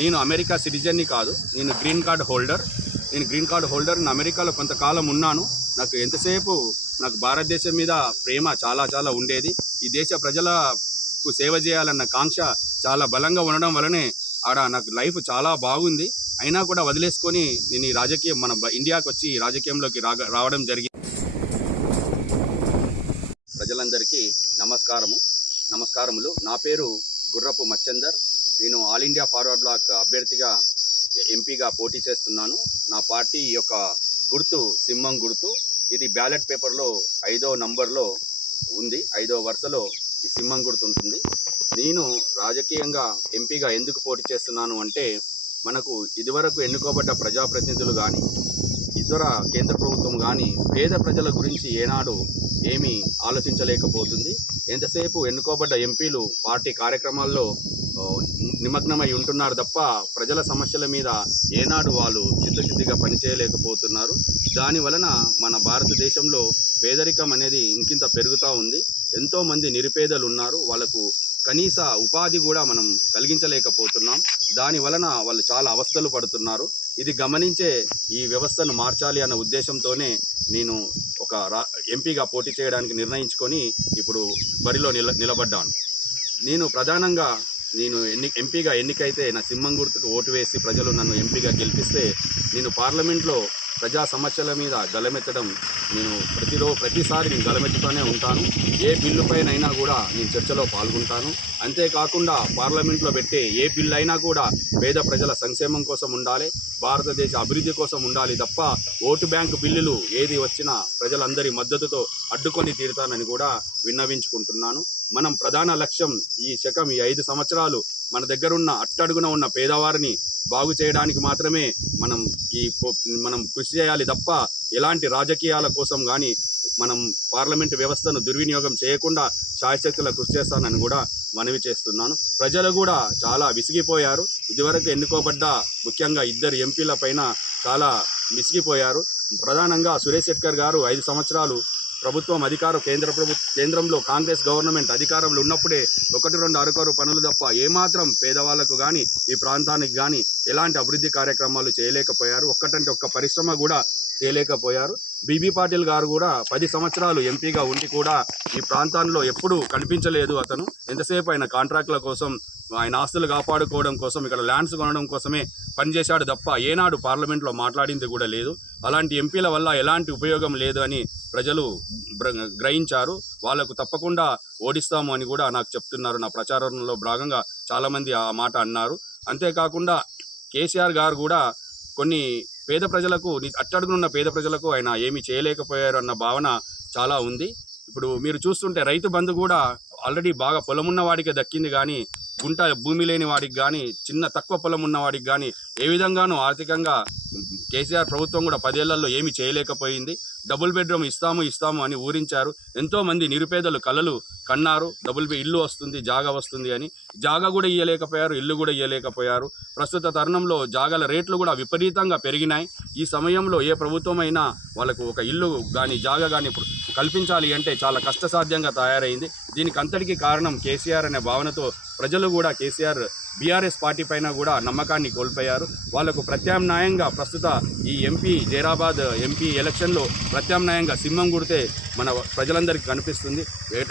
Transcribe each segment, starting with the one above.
నేను అమెరికా సిటిజన్ని కాదు, నేను గ్రీన్ కార్డ్ హోల్డర్. నేను అమెరికాలో కొంతకాలం ఉన్నాను. నాకు ఎంతసేపు నాకు భారతదేశం మీద ప్రేమ చాలా చాలా ఉండేది. ఈ దేశ ప్రజలకు సేవ చేయాలన్న కాంక్ష చాలా బలంగా ఉండడం వలనే ఆడ నాకు లైఫ్ చాలా బాగుంది. అయినా కూడా వదిలేసుకొని నేను ఈ రాజకీయం మన ఇండియాకి వచ్చి రాజకీయంలోకి రావడం జరిగింది. ప్రజలందరికీ నమస్కారములు. నా పేరు గుర్రపు మచ్చందర్. నేను ఆల్ ఇండియా ఫార్వర్డ్ బ్లాక్ అభ్యర్థిగా ఎంపీగా పోటీ చేస్తున్నాను. నా పార్టీ యొక్క గుర్తు సింహం గుర్తు. ఇది బ్యాలెట్ పేపర్లో 5వ నంబర్లో ఉంది. 5వ వరుసలో ఈ సింహం గుర్తు ఉంటుంది. నేను రాజకీయంగా ఎంపీగా ఎందుకు పోటీ చేస్తున్నాను అంటే, మనకు ఇదివరకు ఎన్నుకోబడ్డ ప్రజాప్రతినిధులు కానీ ఇతర కేంద్ర ప్రభుత్వం కానీ పేద ప్రజల గురించి ఏనాడు ఏమీ ఆలోచించలేకపోతుంది. ఎంతసేపు ఎన్నుకోబడ్డ ఎంపీలు పార్టీ కార్యక్రమాల్లో నిమగ్నమై ఉంటున్నారు తప్ప ప్రజల సమస్యల మీద ఏనాడు వాళ్ళు చిత్తశుద్ధిగా పనిచేయలేకపోతున్నారు. దాని వలన మన భారతదేశంలో పేదరికం అనేది ఇంకింత పెరుగుతూ ఉంది. ఎంతోమంది నిరుపేదలు ఉన్నారు. వాళ్ళకు కనీస ఉపాధి కూడా మనం కలిగించలేకపోతున్నాం. దాని వలన వాళ్ళు చాలా అవస్థలు పడుతున్నారు. ఇది గమనించే ఈ వ్యవస్థను మార్చాలి అన్న ఉద్దేశంతోనే నేను ఒక ఎంపీగా పోటీ చేయడానికి నిర్ణయించుకొని ఇప్పుడు బరిలో నిలబడ్డాను. నేను ప్రధానంగా ఎంపీగా ఎన్నికైతే నా సింహం గుర్తుకు ఓటు వేసి ప్రజలు నన్ను ఎంపీగా గెలిపిస్తే నేను పార్లమెంట్లో ప్రజా సమస్యల మీద గలమెత్తడం ప్రతిసారి నేను గలమెత్తుతూనే ఉంటాను. ఏ బిల్లు పైన కూడా నేను చర్చలో పాల్గొంటాను. అంతేకాకుండా పార్లమెంట్లో పెట్టే ఏ బిల్లు అయినా కూడా పేద ప్రజల సంక్షేమం కోసం ఉండాలి, భారతదేశ అభివృద్ధి కోసం ఉండాలి తప్ప ఓటు బ్యాంకు బిల్లులు ఏది వచ్చినా ప్రజలందరి మద్దతుతో అడ్డుకొని తీరుతానని కూడా విన్నవించుకుంటున్నాను. మనం ప్రధాన లక్ష్యం ఈ 5 సంవత్సరాలు మన దగ్గరున్న అట్టడుగున ఉన్న పేదవారిని బాగు చేయడానికి మాత్రమే మనం కృషి చేయాలి తప్ప ఎలాంటి రాజకీయాల కోసం కానీ మనం పార్లమెంటు వ్యవస్థను దుర్వినియోగం చేయకుండా శాయశక్తుల కృషి చేస్తానని కూడా మనవి చేస్తున్నాను. ప్రజలు కూడా చాలా విసిగిపోయారు. ఇదివరకు ఎన్నుకోబడ్డ ముఖ్యంగా 2 ఎంపీల పైన చాలా విసిగిపోయారు. ప్రధానంగా సురేష్ శెట్కర్ గారు 5 సంవత్సరాలు కేంద్రంలో కాంగ్రెస్ గవర్నమెంట్ అధికారంలో ఉన్నప్పుడే 1-2 అరకొర పనులు తప్ప ఏమాత్రం పేదవాళ్లకు కానీ ఈ ప్రాంతానికి కానీ ఎలాంటి అభివృద్ధి కార్యక్రమాలు చేయలేకపోయారు. ఒక్క పరిశ్రమ కూడా చేయలేకపోయారు. బీబీ పాటిల్ గారు కూడా 10 సంవత్సరాలు ఎంపీగా ఉండి కూడా ఈ ప్రాంతాల్లో ఎప్పుడూ కనిపించలేదు. అతను ఎంతసేపు ఆయన కాంట్రాక్టుల కోసం, ఆయన ఆస్తులు కాపాడుకోవడం కోసం, ఇక్కడ ల్యాండ్స్ కొనడం కోసమే పనిచేశాడు తప్ప ఏనాడు పార్లమెంట్లో మాట్లాడింది కూడా లేదు. అలాంటి ఎంపీల వల్ల ఎలాంటి ఉపయోగం లేదు అని ప్రజలు గ్రహించారు. వాళ్లకు తప్పకుండా ఓడిస్తాము అని కూడా నాకు చెప్తున్నారు. నా ప్రచారంలో భాగంగా చాలామంది ఆ మాట అన్నారు. అంతేకాకుండా కేసీఆర్ గారు కూడా కొన్ని పేద ప్రజలకు, అట్టడుగునున్న పేద ప్రజలకు ఆయన ఏమీ చేయలేకపోయారు అన్న భావన చాలా ఉంది. ఇప్పుడు మీరు చూస్తుంటే రైతు బంధు కూడా ఆల్రెడీ బాగా పొలం ఉన్న వాడికి దక్కింది కానీ గుంట భూమి లేని వాడికి కానీ తక్కువ పొలం ఉన్న వాడికి కానీ ఏ విధంగానూ ఆర్థికంగా కేసీఆర్ ప్రభుత్వం కూడా 10 ఏళ్లలో ఏమీ చేయలేకపోయింది. డబుల్ బెడ్రూమ్ ఇస్తాము అని ఊరించారు. ఎంతోమంది నిరుపేదలు కలలు కన్నారు. ఇల్లు వస్తుంది, జాగా వస్తుంది అని. జాగా కూడా ఇయ్యలేకపోయారు, ఇల్లు కూడా ఇయ్యలేకపోయారు. ప్రస్తుత తరుణంలో జాగాల రేట్లు కూడా విపరీతంగా పెరిగినాయి. ఈ సమయంలో ఏ ప్రభుత్వం అయినా వాళ్ళకు ఒక ఇల్లు కానీ జాగా కానీ కల్పించాలి అంటే చాలా కష్టసాధ్యంగా తయారైంది. దీనికి అంతటికీ కారణం కేసీఆర్ అనే భావనతో ప్రజలు కూడా బీఆర్ఎస్ పార్టీ పైన కూడా నమ్మకాన్ని కోల్పోయారు. వాళ్లకు ప్రత్యామ్నాయంగా ప్రస్తుత ఈ జైరాబాద్ ఎంపీ ఎలక్షన్లో ప్రత్యామ్నాయంగా సింహం గుర్తే మన ప్రజలందరికీ కనిపిస్తుంది.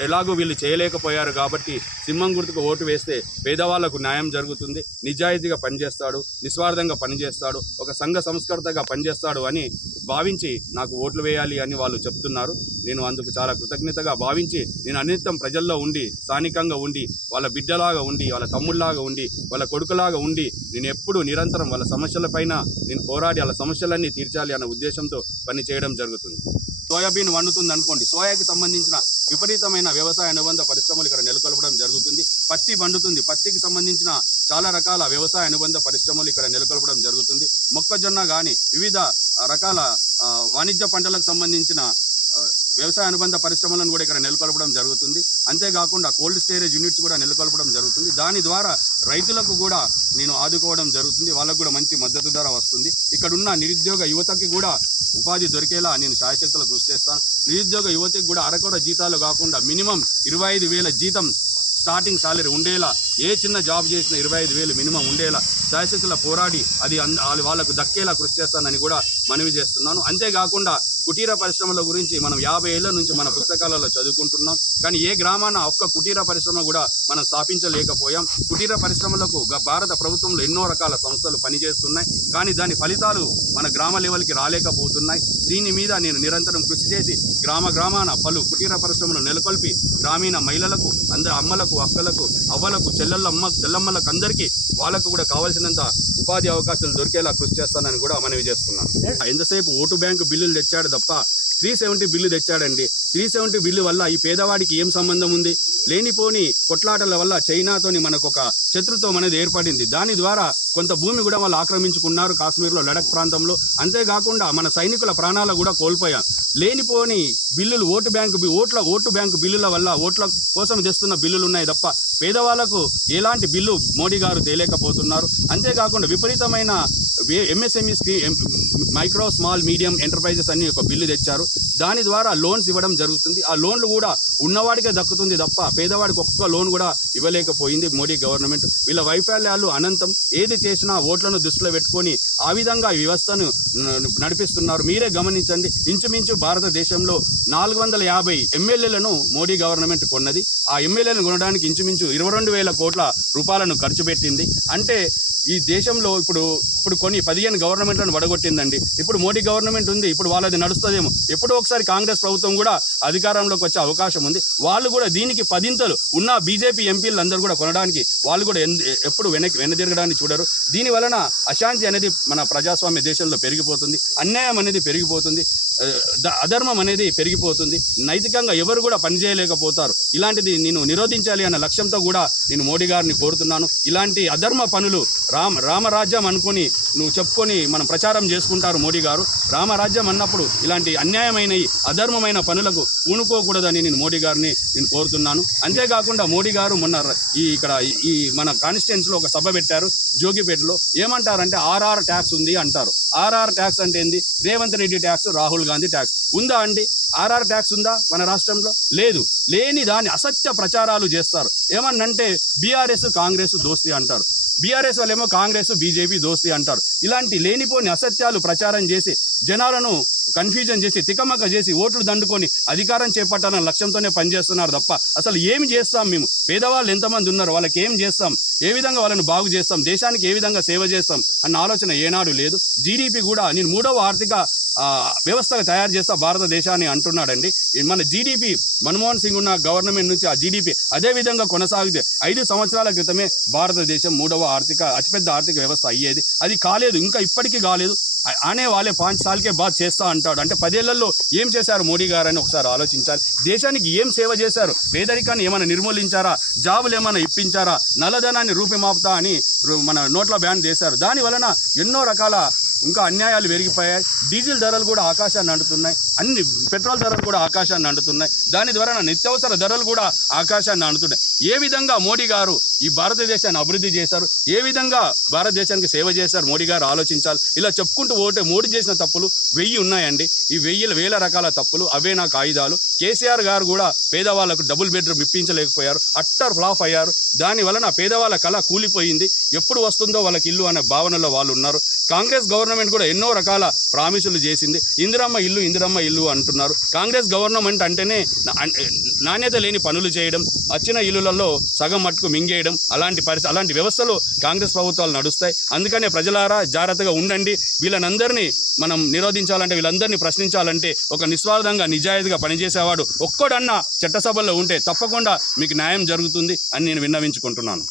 ఎలాగో వీళ్ళు చేయలేకపోయారు కాబట్టి సింహం గుర్తుకు ఓటు వేస్తే పేదవాళ్లకు న్యాయం జరుగుతుంది. నిజాయితీగా పనిచేస్తాడు, నిస్వార్థంగా పనిచేస్తాడు, ఒక సంఘ సంస్కర్తగా పనిచేస్తాడు అని భావించి నాకు ఓట్లు వేయాలి అని వాళ్ళు చెప్తున్నారు. నేను అందుకు చాలా కృతజ్ఞతగా భావించి నేను అనిత్యం ప్రజల్లో ఉండి, స్థానికంగా ఉండి, వాళ్ళ బిడ్డలాగా ఉండి, వాళ్ళ తమ్ముళ్లాగా ఉండి, వాళ్ళ కొడుకులాగా ఉండి నేను ఎప్పుడూ నిరంతరం వాళ్ళ సమస్యలపైన నేను పోరాడి వాళ్ళ సమస్యలన్నీ తీర్చాలి అన్న ఉద్దేశంతో పని చేయడం జరుగుతుంది. సోయాబీన్ వండుతుంది అనుకోండి, సోయాకి సంబంధించిన విపరీతమైన వ్యవసాయ అనుబంధ పరిశ్రమలు ఇక్కడ నెలకొల్పడం జరుగుతుంది. పత్తి వండుతుంది, పత్తికి సంబంధించిన చాలా రకాల వ్యవసాయ అనుబంధ పరిశ్రమలు ఇక్కడ నెలకొల్పడం జరుగుతుంది. మొక్కజొన్న కానీ వివిధ రకాల వాణిజ్య పంటలకు సంబంధించిన వ్యవసాయ అనుబంధ పరిశ్రమలను కూడా ఇక్కడ నెలకొల్పడం జరుగుతుంది. అంతేకాకుండా కోల్డ్ స్టోరేజ్ యూనిట్స్ కూడా నెలకొల్పడం జరుగుతుంది. దాని ద్వారా రైతులకు కూడా నేను ఆదుకోవడం జరుగుతుంది. వాళ్ళకు కూడా మంచి మద్దతు ధర వస్తుంది. ఇక్కడున్న నిరుద్యోగ యువతకి కూడా ఉపాధి దొరికేలా నేను శాయశక్తులు కృషి చేస్తాను. నిరుద్యోగ యువతకి కూడా అరకొర జీతాలు కాకుండా మినిమం 25,000 జీతం స్టార్టింగ్ సాలరీ ఉండేలా, ఏ చిన్న జాబ్ చేసినా 25,000 మినిమం ఉండేలా శాయశక్తుల పోరాడి అది వాళ్ళకు దక్కేలా కృషి చేస్తానని కూడా మనవి చేస్తున్నాను. అంతేకాకుండా కుటీర పరిశ్రమల గురించి మనం 50 ఏళ్ల నుంచి మన పుస్తకాలలో చదువుకుంటున్నాం. కానీ ఏ గ్రామాన ఒక్క కుటీర పరిశ్రమ కూడా మనం స్థాపించలేకపోయాం. కుటీర పరిశ్రమలకు భారత ప్రభుత్వంలో ఎన్నో రకాల సంస్థలు పనిచేస్తున్నాయి. కానీ దాని ఫలితాలు మన గ్రామ లెవెల్కి రాలేకపోతున్నాయి. దీని మీద నేను నిరంతరం కృషి చేసి గ్రామాన పలు కుటీర పరిశ్రమలు నెలకొల్పి గ్రామీణ మహిళలకు, అందరి అమ్మలకు, అక్కలకు, అవ్వలకు, చెల్లమ్మలకు అందరికీ వాళ్ళకు కూడా కావాల్సినంత ఉపాధి అవకాశాలు దొరికేలా కృషి చేస్తానని కూడా మనవి చేస్తున్నాను. ఎంతసేపు ఓటు బ్యాంకు బిల్లులు తెచ్చాడు తప్ప 370 బిల్లు తెచ్చాడండి. 370 బిల్లు వల్ల ఈ పేదవాడికి ఏం సంబంధం ఉంది? లేనిపోని కొట్లాటల వల్ల చైనాతోని మనకు ఒక శత్రుత్వం అనేది ఏర్పడింది. దాని ద్వారా కొంత భూమి కూడా వాళ్ళు ఆక్రమించుకున్నారు కాశ్మీర్లో, లడక్ ప్రాంతంలో. అంతేకాకుండా మన సైనికుల ప్రాణాలు కూడా కోల్పోయాం. లేనిపోని బిల్లులు, ఓటు బ్యాంకు బిల్లుల వల్ల ఓట్ల కోసం తెస్తున్న బిల్లులు ఉన్నాయి తప్ప పేదవాళ్లకు ఎలాంటి బిల్లు మోడీ గారు తేలేకపోతున్నారు. అంతేకాకుండా విపరీతమైన MSME micro small medium enterprises అని ఒక బిల్లు తెచ్చారు. దాని ద్వారా లోన్స్ ఇవ్వడం జరుగుతుంది. ఆ లోన్లు కూడా ఉన్నవాడికే దక్కుతుంది తప్ప పేదవాడికి ఒక్క లోన్ కూడా ఇవ్వలేకపోయింది మోడీ గవర్నమెంట్. వీళ్ళ వైఫల్యాలు అనంతం. ఏది చేసినా ఓట్లను దృష్టిలో పెట్టుకొని ఆ విధంగా ఈ వ్యవస్థను నడిపిస్తున్నారు. మీరే గమనించండి. ఇంచుమించు భారతదేశంలో 450 ఎమ్మెల్యేలను మోడీ గవర్నమెంట్ కొన్నది. ఆ ఎమ్మెల్యేలను కొనడానికి ఇంచుమించు 22,000 కోట్ల రూపాయలను ఖర్చు పెట్టింది. అంటే ఈ దేశంలో ఇప్పుడు కొన్ని 15 గవర్నమెంట్లను వడగొట్టిందండి. ఇప్పుడు మోడీ గవర్నమెంట్ ఉంది. ఇప్పుడు వాళ్ళది నడుస్తుందేమో. ఎప్పుడో ఒకసారి కాంగ్రెస్ ప్రభుత్వం కూడా అధికారంలోకి వచ్చే అవకాశం ఉంది. వాళ్ళు కూడా దీనికి 10 ఉన్న బీజేపీ ఎంపీలు అందరూ కూడా కొనడానికి వాళ్ళు కూడా ఎప్పుడు వెనదిరగడానికి చూడరు. దీని వలన అశాంతి అనేది మన ప్రజాస్వామ్య దేశంలో పెరిగిపోతుంది. అన్యాయం అనేది పెరిగిపోతుంది. అధర్మం అనేది పెరిగిపోతుంది. నైతికంగా ఎవరు కూడా పనిచేయలేకపోతారు. ఇలాంటిది నేను నిరోధించాలి అన్న లక్ష్యంతో కూడా నేను మోడీ గారిని కోరుతున్నాను. ఇలాంటి అధర్మ పనులు రామరాజ్యం అనుకొని నువ్వు చెప్పుకొని మనం ప్రచారం చేసుకుంటారు మోడీ గారు. రామరాజ్యం అన్నప్పుడు ఇలాంటి అన్యాయమైన అధర్మమైన పనులకు పూనుకోకూడదని నేను మోడీ గారిని కోరుతున్నాను. అంతేకాకుండా మోడీ గారు మొన్న ఇక్కడ మన కాన్స్టిట్యుయెన్సీలో ఒక సభ పెట్టారు జోగిపేటలో. ఏమంటారంటే ఆర్ఆర్ ట్యాక్స్ ఉంది అంటారు. ఆర్ఆర్ ట్యాక్స్ అంటే ఏంది? రేవంత్ రెడ్డి ట్యాక్స్, రాహుల్ గాంధీ ట్యాక్స్ ఉందా అండి? ఆర్ఆర్ ట్యాక్స్ ఉందా మన రాష్ట్రంలో? లేదు. లేని దాన్ని అసత్య ప్రచారాలు చేస్తారు. ఏమన్నంటే బీఆర్ఎస్ కాంగ్రెస్ దోస్తీ అంటారు. బీఆర్ఎస్ వాళ్ళేమో కాంగ్రెస్ బీజేపీ దోస్తీ అంటారు. ఇలాంటి లేనిపోని అసత్యాలు ప్రచారం చేసి జనాలను కన్ఫ్యూజన్ చేసి తికమక చేసి ఓట్లు దండుకొని అధికారం చేపట్టాలన్న లక్ష్యంతోనే పనిచేస్తున్నారు తప్ప అసలు ఏమి చేస్తాం? మేము పేదవాళ్ళు ఎంతమంది ఉన్నారు, వాళ్ళకి ఏం చేస్తాం, ఏ విధంగా వాళ్ళని బాగు చేస్తాం, దేశానికి ఏ విధంగా సేవ చేస్తాం అన్న ఆలోచన ఏనాడు లేదు. జీడీపీ కూడా నేను 3వ ఆర్థిక వ్యవస్థగా తయారు చేస్తా భారతదేశాన్ని అంటున్నాడండి. మన జీడీపీ మన్మోహన్ సింగ్ ఉన్న గవర్నమెంట్ నుంచి ఆ జీడీపీ అదే విధంగా కొనసాగితే 5 సంవత్సరాల క్రితమే భారతదేశం 3వ అతిపెద్ద ఆర్థిక వ్యవస్థ అయ్యేది. అది కాలేదు, ఇంకా ఇప్పటికీ కాలేదు. ఆనే వాళ్ళే 5 సార్లకే బాధ చేస్తా అంటాడు. అంటే 10 ఏళ్లలో ఏం చేశారు మోడీ గారు అని ఒకసారి ఆలోచించాలి. దేశానికి ఏం సేవ చేశారు? పేదరికాన్ని ఏమైనా నిర్మూలించారా? జాబులు ఏమైనా ఇప్పించారా? నల్లధనాన్ని రూపుమాపుతా అని మన నోట్ల బ్యాన్ చేశారు. దాని వలన ఎన్నో రకాల ఇంకా అన్యాయాలు పెరిగిపోయాయి. డీజిల్ ధరలు కూడా ఆకాశాన్ని అంటున్నాయి. అన్ని పెట్రోల్ ధరలు కూడా ఆకాశాన్ని అంటున్నాయి. దాని ద్వారా నిత్యావసర ధరలు కూడా ఆకాశాన్ని అంటున్నాయి. ఏ విధంగా మోడీ గారు ఈ భారతదేశాన్ని అభివృద్ధి చేశారు, ఏ విధంగా భారతదేశానికి సేవ చేశారు మోడీ గారు ఆలోచించాలి. ఇలా చెప్పుకుంటూ మోడీ చేసిన తప్పులు 1000 ఉన్నాయండి. ఈ 1000 రకాల తప్పులు, అవే నాకు ఆయుధాలు. కేసీఆర్ గారు కూడా పేదవాళ్లకు డబుల్ బెడ్రూమ్ ఇప్పించలేకపోయారు. అట్టర్ ఫ్లాప్ అయ్యారు. దాని వలన పేదవాళ్ళ కళ కూలిపోయింది. ఎప్పుడు వస్తుందో వాళ్ళకి ఇల్లు అనే భావనలో వాళ్ళు ఉన్నారు. కాంగ్రెస్ గవర్నమెంట్ కూడా ఎన్నో రకాల ప్రామిసులు చేసింది. ఇందిరమ్మ ఇల్లు అంటున్నారు. కాంగ్రెస్ గవర్నమెంట్ అంటేనే నాణ్యత లేని పనులు చేయడం, వచ్చిన ఇల్లులలో సగం మట్టుకు మింగేయడం, అలాంటి వ్యవస్థలో కాంగ్రెస్ ప్రభుత్వాలు నడుస్తాయి. అందుకనే ప్రజలారా జాగ్రత్తగా ఉండండి. వీళ్ళనందరినీ మనం నిరోధించాలంటే, వీళ్ళందరినీ ప్రశ్నించాలంటే ఒక నిస్వార్థంగా నిజాయితీగా పనిచేసేవాడు ఒక్కడన్నా చట్టసభల్లో ఉంటే తప్పకుండా మీకు న్యాయం జరుగుతుంది అని నేను విన్నవించుకుంటున్నాను.